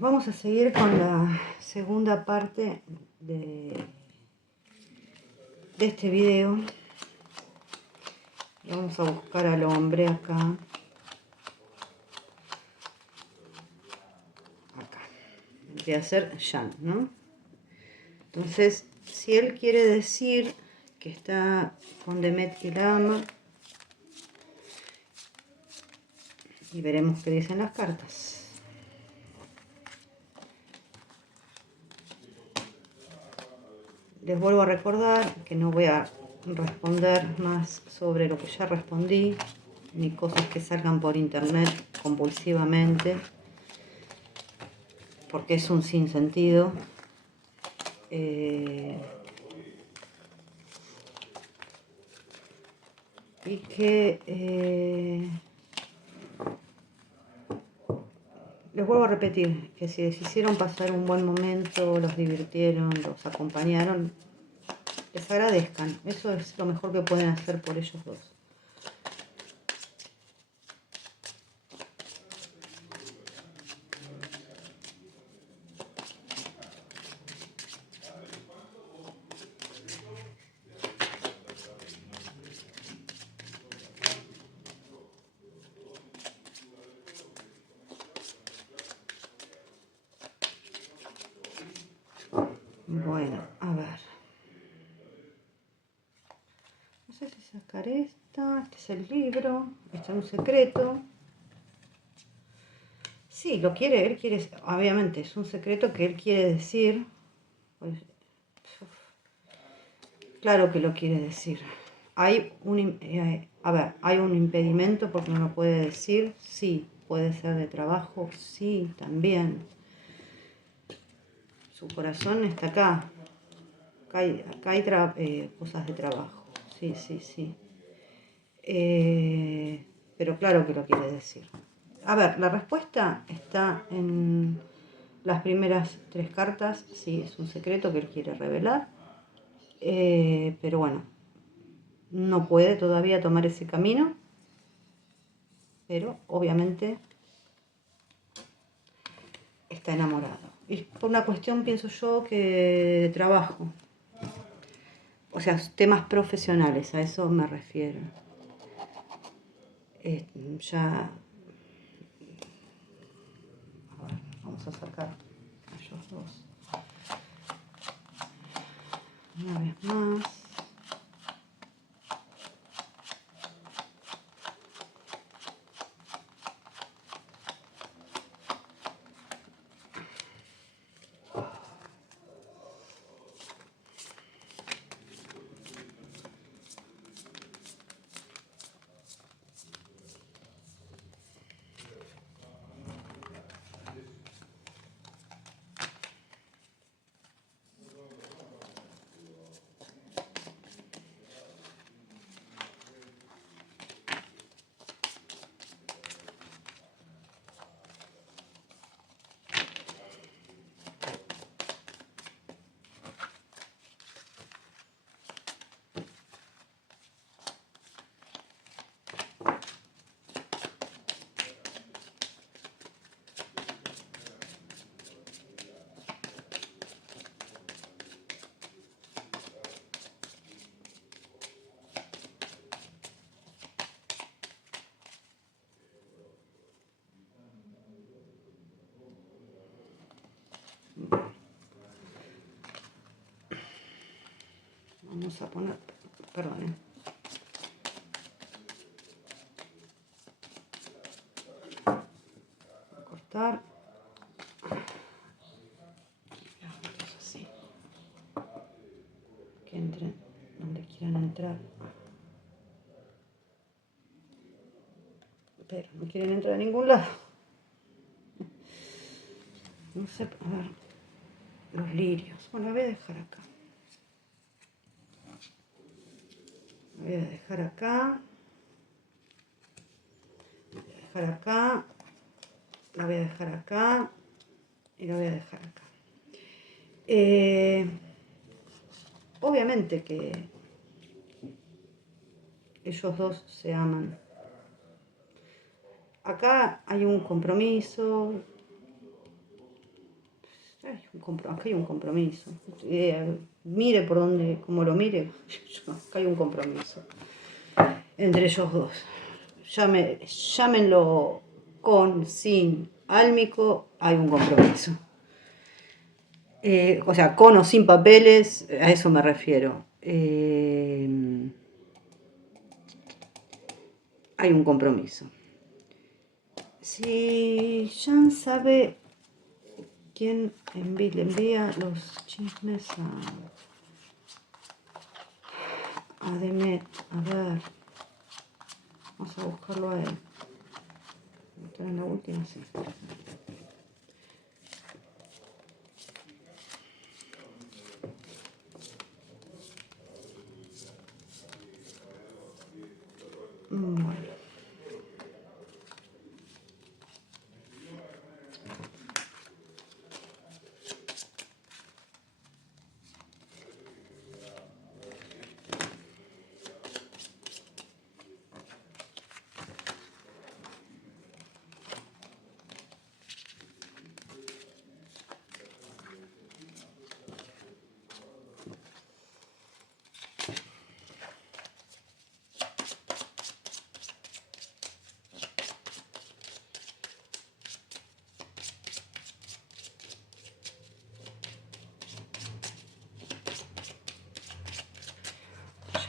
vamos a seguir con la segunda parte de este video. Vamos a buscar al hombre acá. Acá. Vendría a ser Jan, ¿no? Entonces, si él quiere decir que está con Demet y la ama, y veremos qué dicen las cartas. Les vuelvo a recordar que no voy a responder más sobre lo que ya respondí, ni cosas que salgan por internet compulsivamente, porque es un sinsentido. Y que les vuelvo a repetir que si les hicieron pasar un buen momento, los divirtieron, los acompañaron, les agradezcan. Eso es lo mejor que pueden hacer por ellos dos. Bueno, a ver. No sé si sacar esta. Este es el libro. Este es un secreto. Sí, lo quiere, él quiere, obviamente es un secreto que él quiere decir. Pues, claro que lo quiere decir. Hay un impedimento porque no lo puede decir. Sí, puede ser de trabajo. Sí, también. Su corazón está acá. Acá hay cosas de trabajo. Sí, sí, sí. Pero claro que lo quiere decir. A ver, la respuesta está en las primeras 3 cartas. Sí, es un secreto que él quiere revelar. Pero bueno, no puede todavía tomar ese camino. Pero obviamente está enamorado. Y por una cuestión, pienso yo, que de trabajo. O sea, temas profesionales, a eso me refiero. Ya... A ver, vamos a sacar a ellos dos. Una vez más. Vamos a poner, perdón, a cortar. Así. Que entren donde quieran entrar. Pero no quieren entrar a ningún lado. No sé, a ver. Los lirios. Bueno, lo voy a dejar acá. Lo voy a dejar acá. Lo voy a dejar acá. La voy a dejar acá. Y la voy a dejar acá. Obviamente que ellos dos se aman. Acá hay un compromiso. Acá hay un compromiso. Mire por donde, como lo mire, acá hay un compromiso entre ellos dos. Llámenlo con, sin, álmico, hay un compromiso. O sea, con o sin papeles, a eso me refiero. Hay un compromiso. Si Jan sabe quién le envía los chismes a Demet, a ver, vamos a buscarlo a él. Está en la última, sí. Bueno.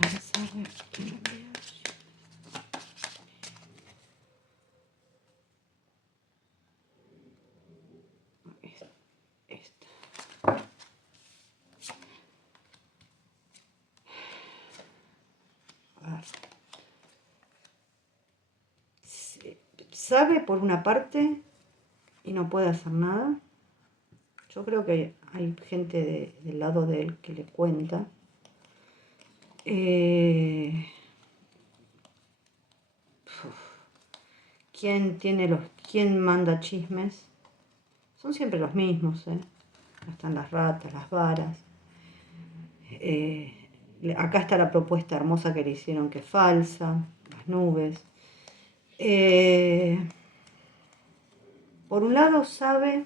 Ya sabe quién le envía. Esta. A ver. Sabe por una parte y no puede hacer nada. Yo creo que hay gente del lado de él que le cuenta. ¿Quién manda chismes? Son siempre los mismos, Están las ratas, las varas. Acá está la propuesta hermosa que le hicieron, que es falsa, las nubes. Por un lado sabe,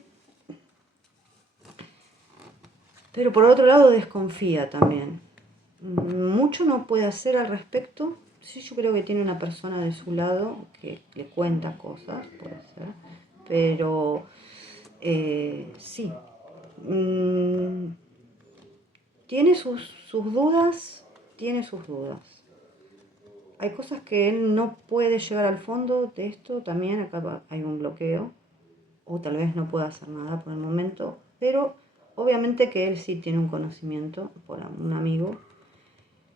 pero por otro lado desconfía también. Mucho no puede hacer al respecto. Sí, yo creo que tiene una persona de su lado que le cuenta cosas, puede ser. Pero sí. Tiene sus dudas, tiene sus dudas. Hay cosas que él no puede llegar al fondo de esto, también acá hay un bloqueo, o tal vez no pueda hacer nada por el momento, pero obviamente que él sí tiene un conocimiento por un amigo.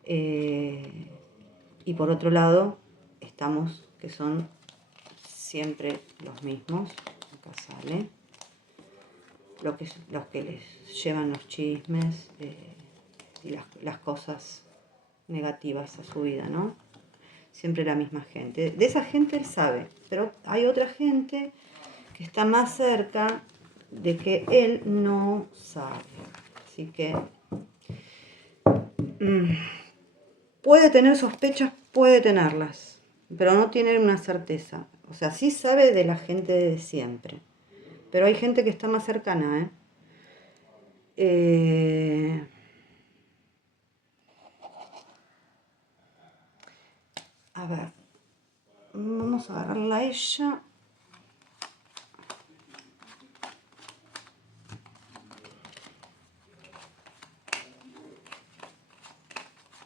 Y por otro lado, estamos, que son siempre los mismos, acá sale, los que les llevan los chismes y las cosas negativas a su vida, ¿no? Siempre la misma gente. De esa gente él sabe, pero hay otra gente que está más cerca de que él no sabe. Así que puede tener sospechas, puede tenerlas, pero no tiene una certeza. O sea, sí sabe de la gente de siempre, pero hay gente que está más cercana, A ver, vamos a agarrarla a ella.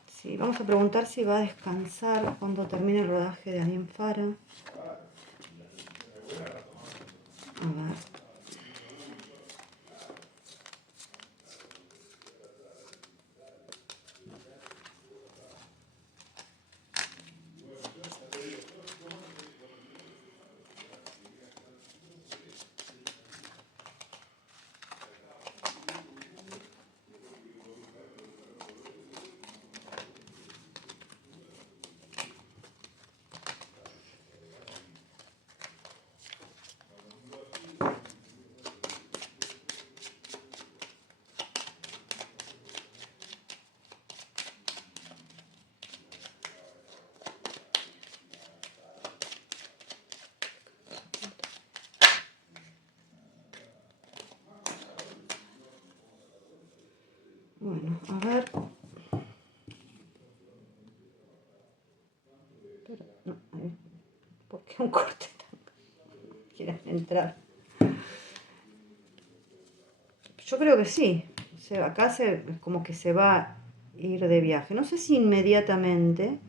Sí, vamos a preguntar si va a descansar cuando termine el rodaje de Adin Fara. A ver. Bueno, a ver. Pero, no, ¿por qué un corte? ¿Quieren entrar? Yo creo que sí. Acá como que se va a ir de viaje. No sé si inmediatamente,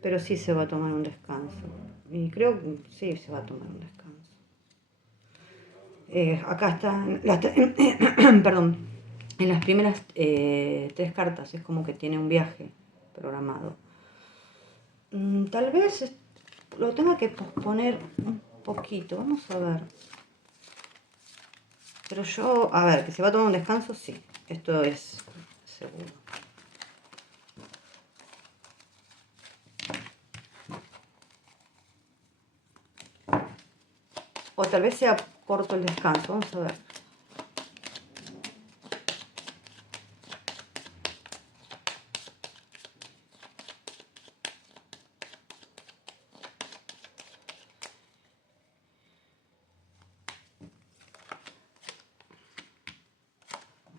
pero sí se va a tomar un descanso. Y creo que sí se va a tomar un descanso. Acá está, perdón, en las primeras tres cartas es como que tiene un viaje programado. Tal vez lo tenga que posponer un poquito, vamos a ver. Pero yo, a ver, que se va a tomar un descanso, sí, esto es seguro. O tal vez sea corto el descanso, vamos a ver.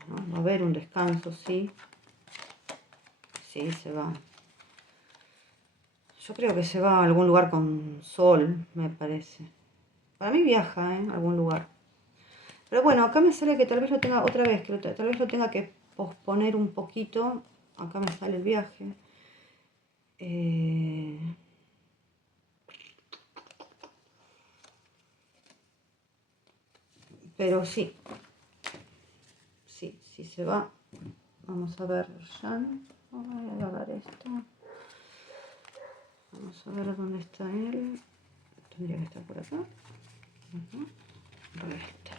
Bueno, va a haber un descanso, sí. Sí, se va. Yo creo que se va a algún lugar con sol, me parece. Para mí viaja, a algún lugar. Pero bueno, acá me sale que tal vez lo tenga otra vez, que tal vez lo tenga que posponer un poquito. Acá me sale el viaje. Pero sí, sí se va. Vamos a ver, Jan. Voy a ver esto. Vamos a ver dónde está él. Tendría que estar por acá. Por este.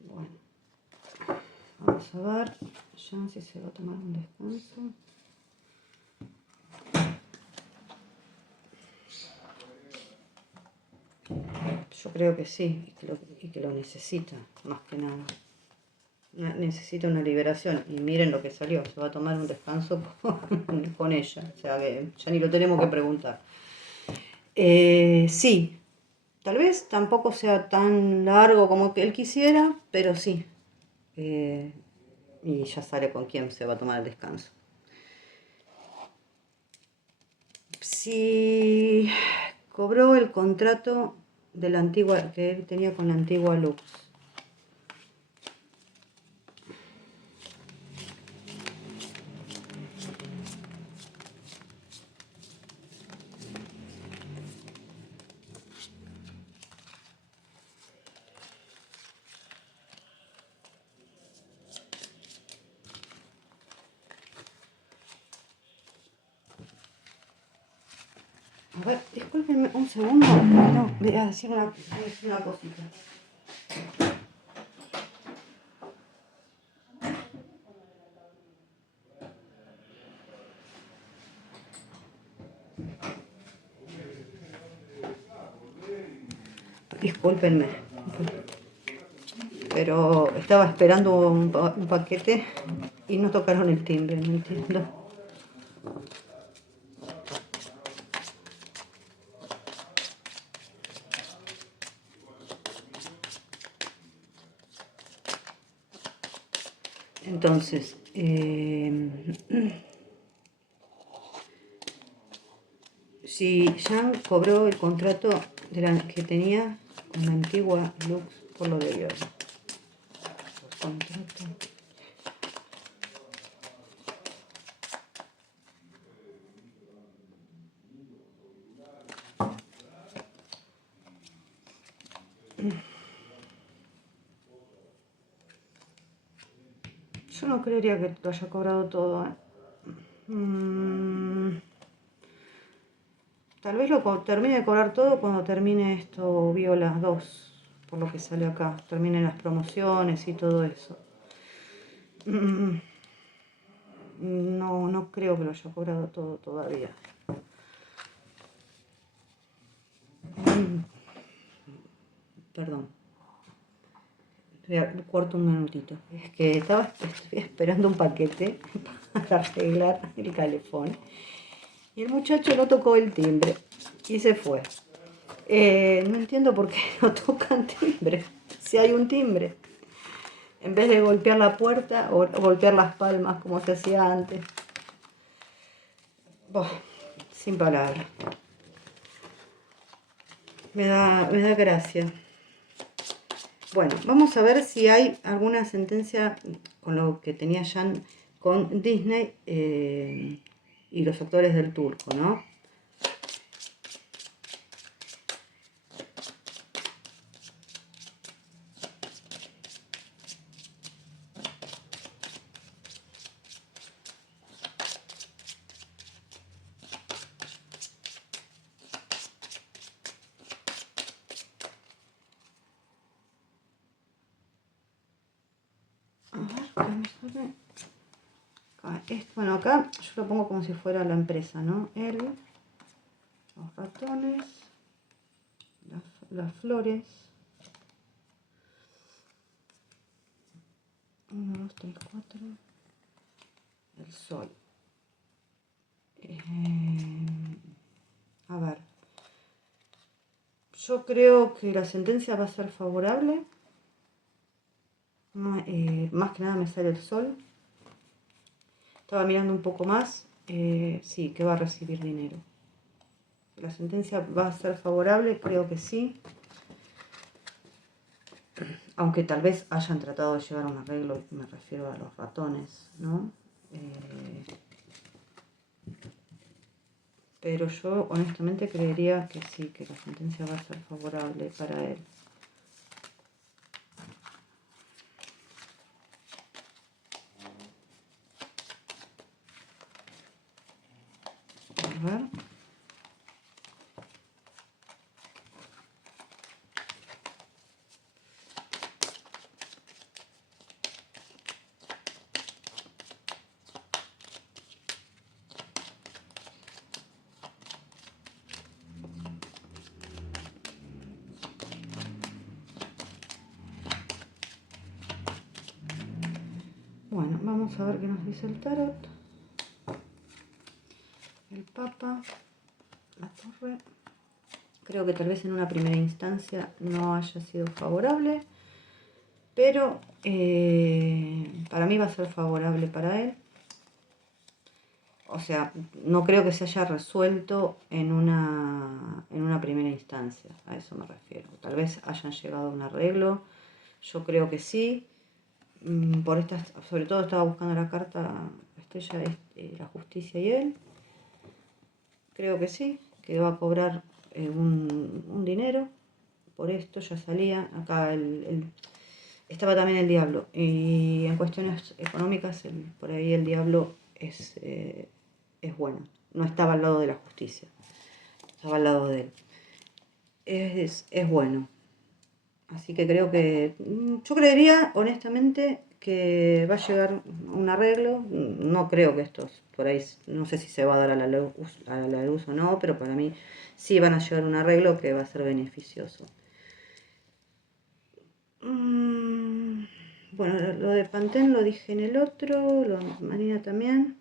Bueno, vamos a ver ya si se va a tomar un descanso. Yo creo que sí, y que lo necesita, más que nada. Necesita una liberación. Y miren lo que salió, se va a tomar un descanso con ella. O sea que ya ni lo tenemos que preguntar. Sí, tal vez tampoco sea tan largo como que él quisiera, pero sí. Y ya sale con quién se va a tomar el descanso. Si cobró el contrato de la antigua que él tenía con la antigua Lux. A ver, discúlpenme un segundo. No, voy a decir una cosita. Discúlpenme. Pero estaba esperando un paquete y no tocaron el timbre, no entiendo. Entonces, si Jan cobró el contrato que tenía con la antigua Lux por lo de Dios. Yo no creería que lo haya cobrado todo, ¿eh? Tal vez lo termine de cobrar todo cuando termine esto Viola 2, por lo que sale acá. Terminen las promociones y todo eso. No, no creo que lo haya cobrado todo todavía. Perdón. Corto un minutito. Es que estoy esperando un paquete para arreglar el calefón. Y el muchacho no tocó el timbre y se fue. No entiendo por qué no tocan timbre. Si hay un timbre. En vez de golpear la puerta o golpear las palmas como se hacía antes. Boh, sin palabras. Me da gracia. Bueno, vamos a ver si hay alguna sentencia con lo que tenía Jan con Disney y los actores del turco, ¿no? A ver, vamos a ver. Bueno, acá yo lo pongo como si fuera la empresa, ¿no? Los ratones, las flores. 1, 2, 3, 4. El sol. A ver. Yo creo que la sentencia va a ser favorable. Más que nada me sale el sol. Estaba mirando un poco más. Sí, que va a recibir dinero. La sentencia va a ser favorable, creo que sí. Aunque tal vez hayan tratado de llegar a un arreglo, me refiero a los ratones, ¿no? Pero yo honestamente creería que sí, que la sentencia va a ser favorable para él. A ver. Bueno, vamos a ver qué nos dice el tarot. El Papa, la Torre. Creo que tal vez en una primera instancia no haya sido favorable, pero para mí va a ser favorable para él. O sea, no creo que se haya resuelto en una primera instancia, a eso me refiero. Tal vez hayan llegado a un arreglo, yo creo que sí. Sobre todo estaba buscando la carta estrella, la justicia y él. Creo que sí, que va a cobrar un dinero por esto, ya salía. Acá estaba también el diablo. Y en cuestiones económicas, por ahí el diablo es bueno. No estaba al lado de la justicia, estaba al lado de él. Es bueno. Así que creo que, yo creería honestamente que va a llegar un arreglo. No creo que estos, por ahí, no sé si se va a dar a la luz o no, pero para mí sí van a llegar un arreglo que va a ser beneficioso. Bueno, lo de Pantene lo dije en el otro, lo de Marina también.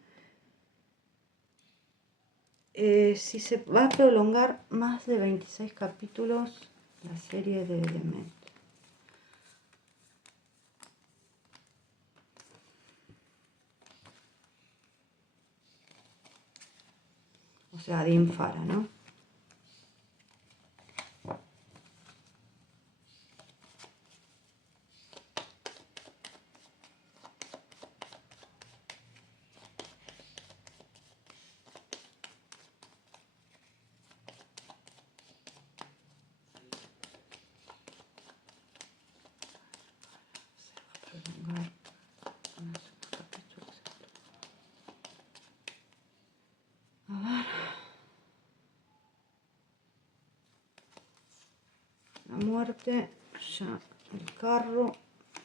Si se va a prolongar más de 26 capítulos la serie de Element. O sea, de Infara, ¿no? Prolongar. muerte, ya el carro,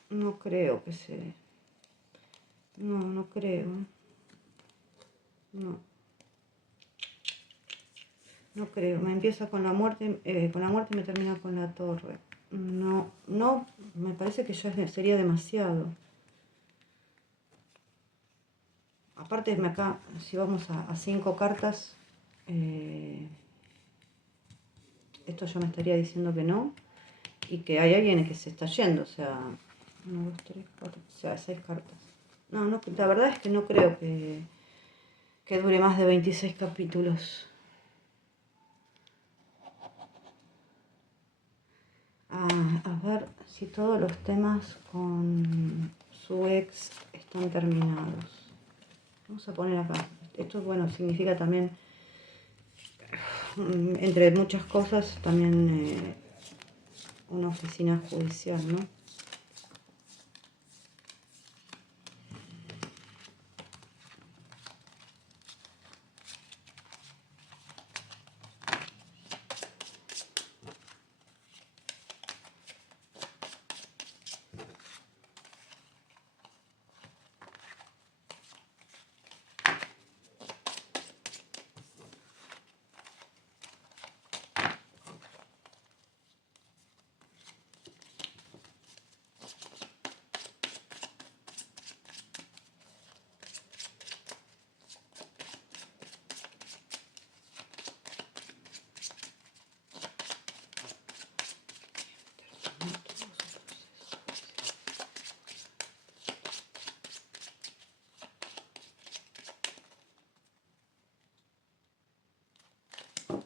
no creo que se... No creo. No creo. Me empieza con la muerte y me termina con la torre. No, me parece que ya sería demasiado. Aparte, acá, si vamos a 5 cartas, esto ya me estaría diciendo que no. Y que hay alguien que se está yendo, o sea, 1, 2, 3, 4, o sea, 6 cartas. No, la verdad es que no creo que dure más de 26 capítulos. A ver si todos los temas con su ex están terminados. Vamos a poner acá. Esto, bueno, significa también, entre muchas cosas, también una oficina judicial, ¿no?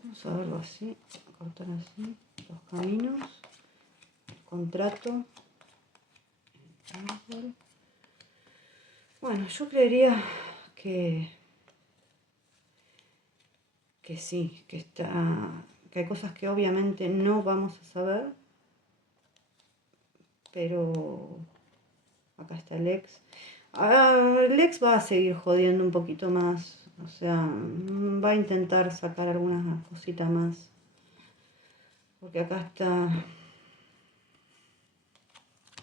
Vamos a verlo así, a cortar así, los caminos, el contrato, el árbol. Bueno, yo creería que sí, que hay cosas que obviamente no vamos a saber, pero acá está el ex. El ex va a seguir jodiendo un poquito más, o sea, va a intentar sacar alguna cosita más, porque acá está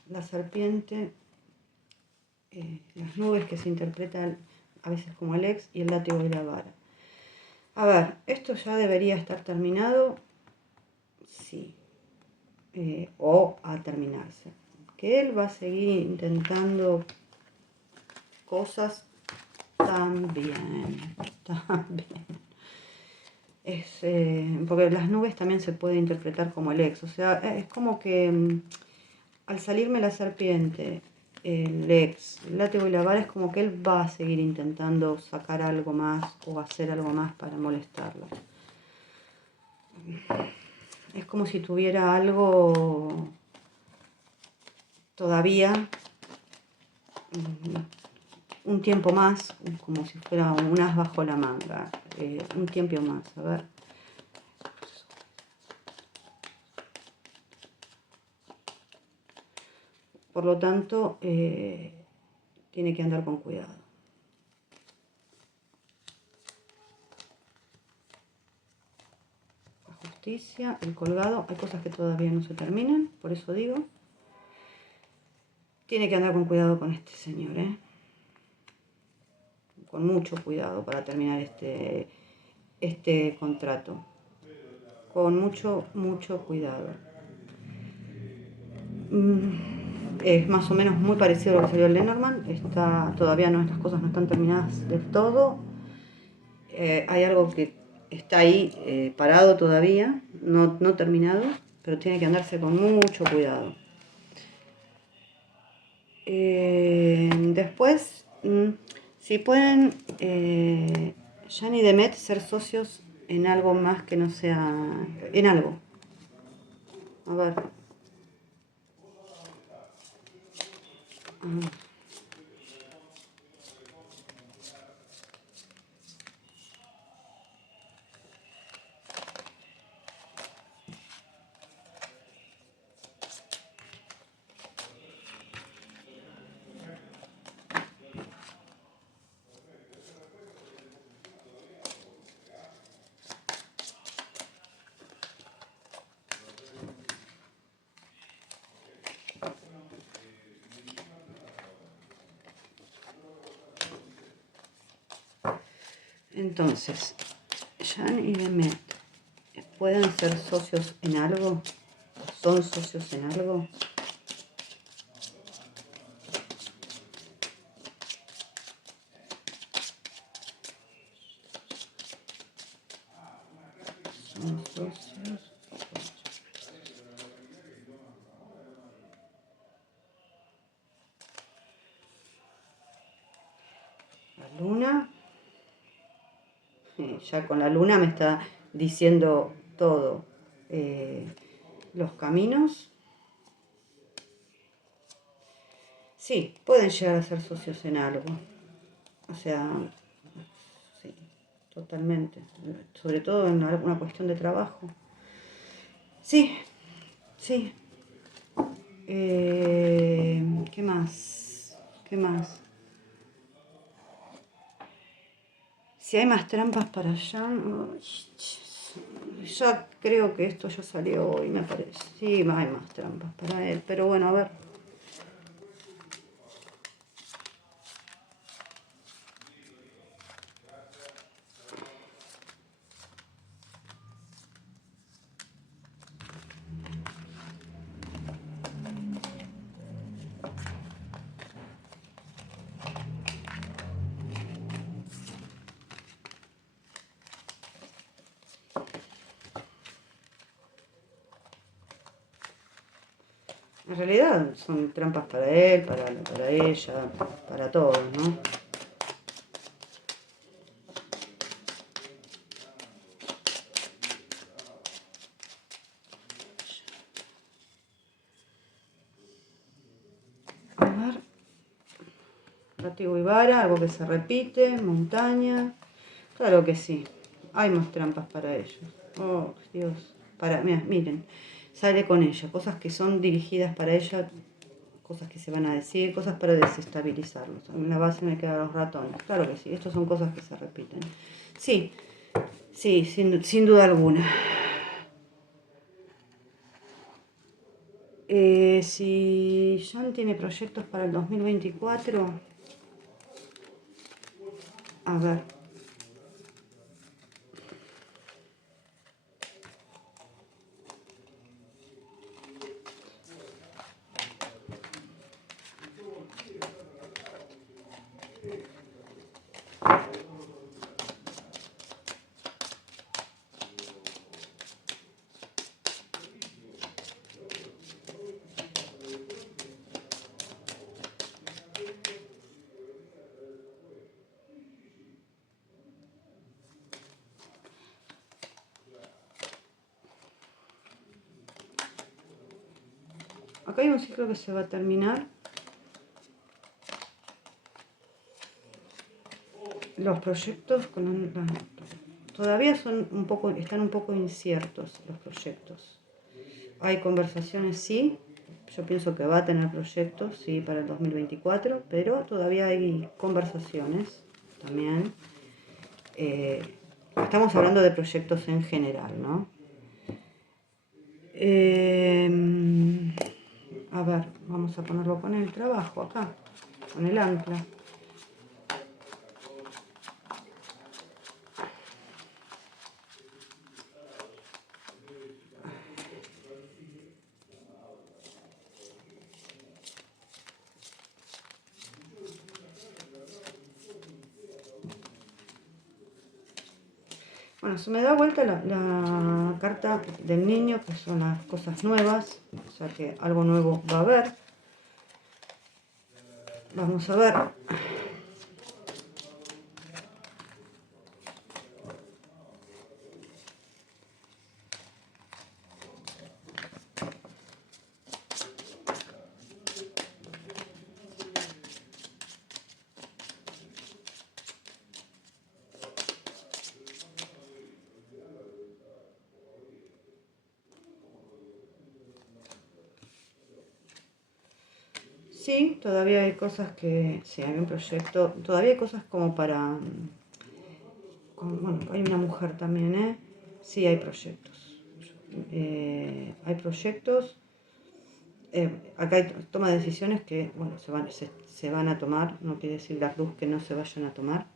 la serpiente, las nubes que se interpretan a veces como el ex y el látigo y la vara. A ver, esto ya debería estar terminado, sí, o a terminarse. Que él va a seguir intentando cosas también. Porque las nubes también se puede interpretar como el ex, o sea, es como que al salirme la serpiente, el ex, el látigo y la vara, es como que él va a seguir intentando sacar algo más o hacer algo más para molestarlo. Es como si tuviera algo todavía, un tiempo más, como si fuera un as bajo la manga, un tiempo más, a ver. Por lo tanto, tiene que andar con cuidado. La justicia, el colgado, hay cosas que todavía no se terminan, por eso digo. Tiene que andar con cuidado con este señor, con mucho cuidado para terminar este contrato. Con mucho cuidado. Es más o menos muy parecido a lo que salió el Lenormand. Todavía estas cosas no están terminadas del todo. Hay algo que está ahí parado todavía, no terminado, pero tiene que andarse con mucho cuidado. Después, si pueden, Jan y Demet ser socios en algo más que no sea... En algo. A ver. Entonces, Jan y Demet, ¿pueden ser socios en algo? ¿Son socios en algo? Son socios. La luna. Ya con la luna me está diciendo todo. Los caminos. Sí, pueden llegar a ser socios en algo. O sea, sí, totalmente. Sobre todo en alguna cuestión de trabajo. Sí, sí. ¿Qué más? ¿Qué más? Si hay más trampas para allá, ya creo que esto ya salió hoy, me parece. Sí, hay más trampas para él, pero bueno, a ver. En realidad son trampas para él, para ella, para todos, ¿no? A ver. Látigo y vara, algo que se repite, montaña. Claro que sí. Hay más trampas para ellos. Oh, Dios. Miren, sale con ella. Cosas que son dirigidas para ella, cosas que se van a decir, cosas para desestabilizarlos. En la base me quedan los ratones. Claro que sí. Estas son cosas que se repiten. Sí, sí, sin duda alguna. Si Jan tiene proyectos para el 2024, a ver. Acá hay un ciclo que se va a terminar. Los proyectos todavía están un poco inciertos los proyectos. Hay conversaciones, sí. Yo pienso que va a tener proyectos, sí, para el 2024, pero todavía hay conversaciones también. Estamos hablando de proyectos en general, ¿no? A ver, vamos a ponerlo con el trabajo acá, con el ancla. Bueno, se me da vuelta la carta del niño, que son las cosas nuevas, o sea que algo nuevo va a haber. Vamos a ver. Sí, todavía hay cosas que, sí, hay un proyecto, todavía hay cosas como para, bueno, hay una mujer también, ¿eh? Sí, hay proyectos. Hay proyectos, acá hay toma de decisiones que, bueno, se van a tomar, no quiere decir la luz que no se vayan a tomar.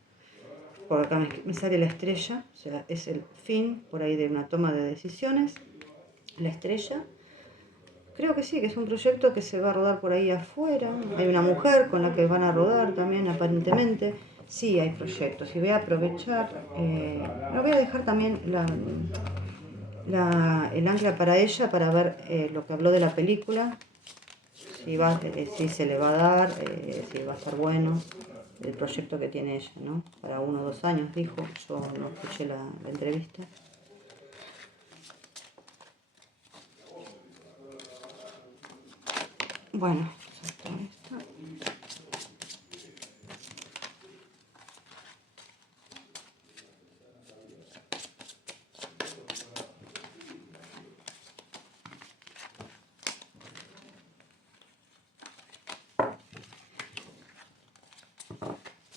Por acá me sale la estrella, o sea, es el fin por ahí de una toma de decisiones. La estrella. Creo que sí, que es un proyecto que se va a rodar por ahí afuera. Hay una mujer con la que van a rodar también, aparentemente. Sí, hay proyectos. Y voy a aprovechar. Me voy a dejar también el ancla para ella para ver lo que habló de la película. Si se le va a dar, si va a estar bueno. El proyecto que tiene ella, ¿no? Para 1 o 2 años, dijo. Yo no escuché la entrevista. Bueno,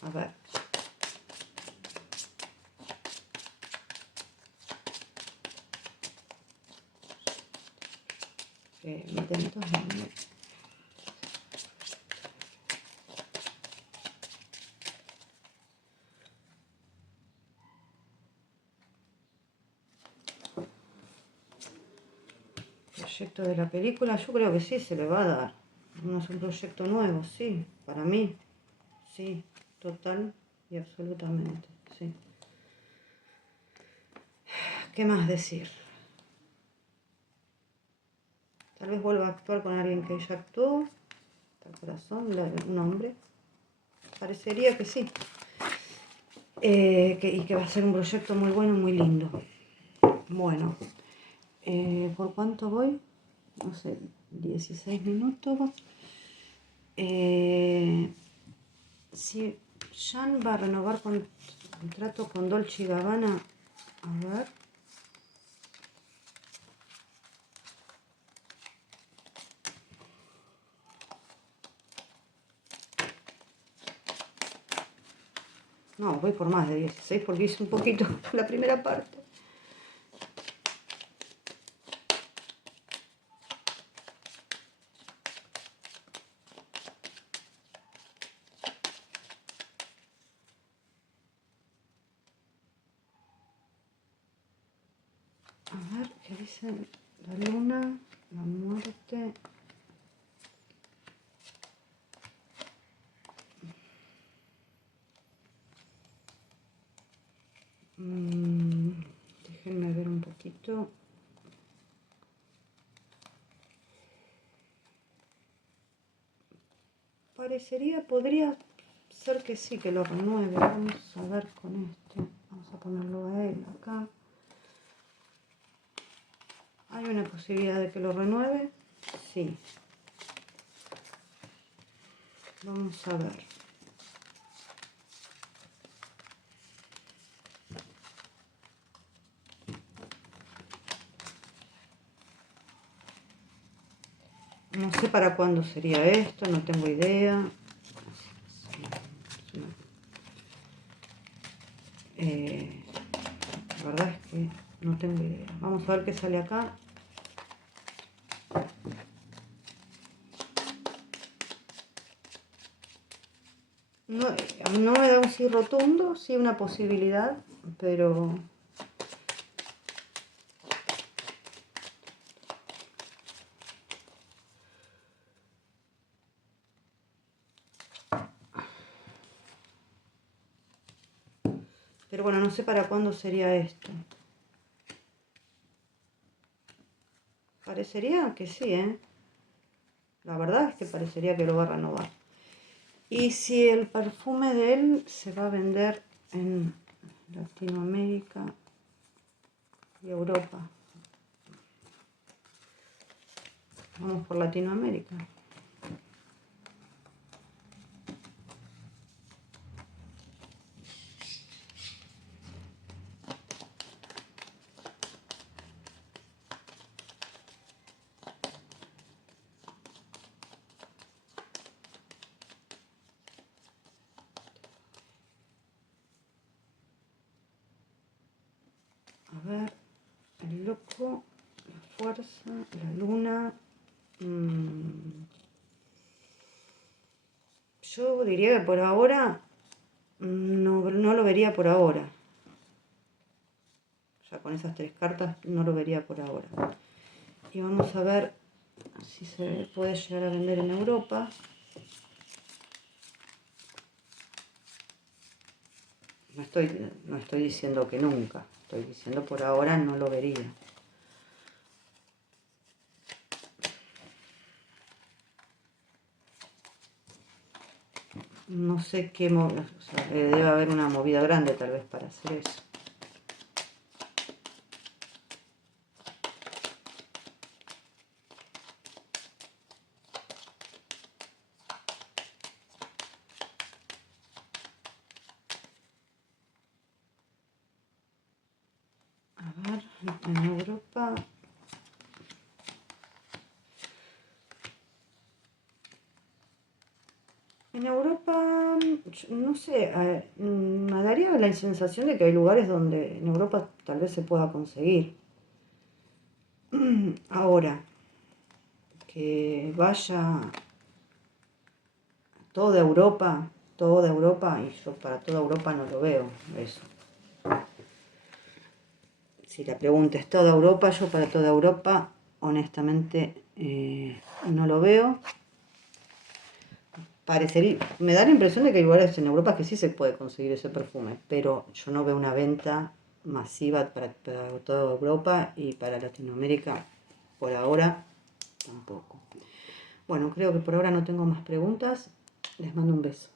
a ver. Intentos de... Proyecto de la película, yo creo que sí se le va a dar. No es un proyecto nuevo, sí, para mí, sí, total y absolutamente, sí. ¿Qué más decir? Tal vez vuelva a actuar con alguien que ella actuó, tal corazón, un hombre. Parecería que sí. Y que va a ser un proyecto muy bueno, muy lindo. Bueno, ¿por cuánto voy? No sé, 16 minutos. Si Jan va a renovar contrato con Dolce & Gabbana, a ver. No, voy por más de 16 porque hice un poquito la primera parte. A ver, ¿qué dice? La luna, la muerte. Déjenme ver un poquito. Podría ser que sí, que lo renueve. Vamos a ver con esto. Vamos a ponerlo a él acá. ¿Hay una posibilidad de que lo renueve? Sí. Vamos a ver. No sé para cuándo sería esto, no tengo idea. La verdad es que no tengo idea. Vamos a ver qué sale acá. No, no me da un sí rotundo, sí una posibilidad, pero... Pero bueno, no sé para cuándo sería esto. Parecería que sí, ¿eh? La verdad es que parecería que lo va a renovar. Y si el perfume de él se va a vender en Latinoamérica y Europa. Vamos por Latinoamérica. A ver, el loco, la fuerza, la luna. Yo diría que por ahora no lo vería por ahora. Ya con esas 3 cartas no lo vería por ahora. Y vamos a ver si se puede llegar a vender en Europa. No estoy diciendo que nunca, estoy diciendo por ahora no lo vería. No sé qué, o sea, debe haber una movida grande tal vez para hacer eso. A ver, en Europa. En Europa, no sé, me daría la sensación de que hay lugares donde en Europa tal vez se pueda conseguir. Ahora, que vaya toda Europa, y yo para toda Europa no lo veo, eso. Si la pregunta es toda Europa, yo para toda Europa, honestamente, no lo veo. Me da la impresión de que hay lugares en Europa que sí se puede conseguir ese perfume, pero yo no veo una venta masiva para toda Europa, y para Latinoamérica por ahora tampoco. Bueno, creo que por ahora no tengo más preguntas. Les mando un beso.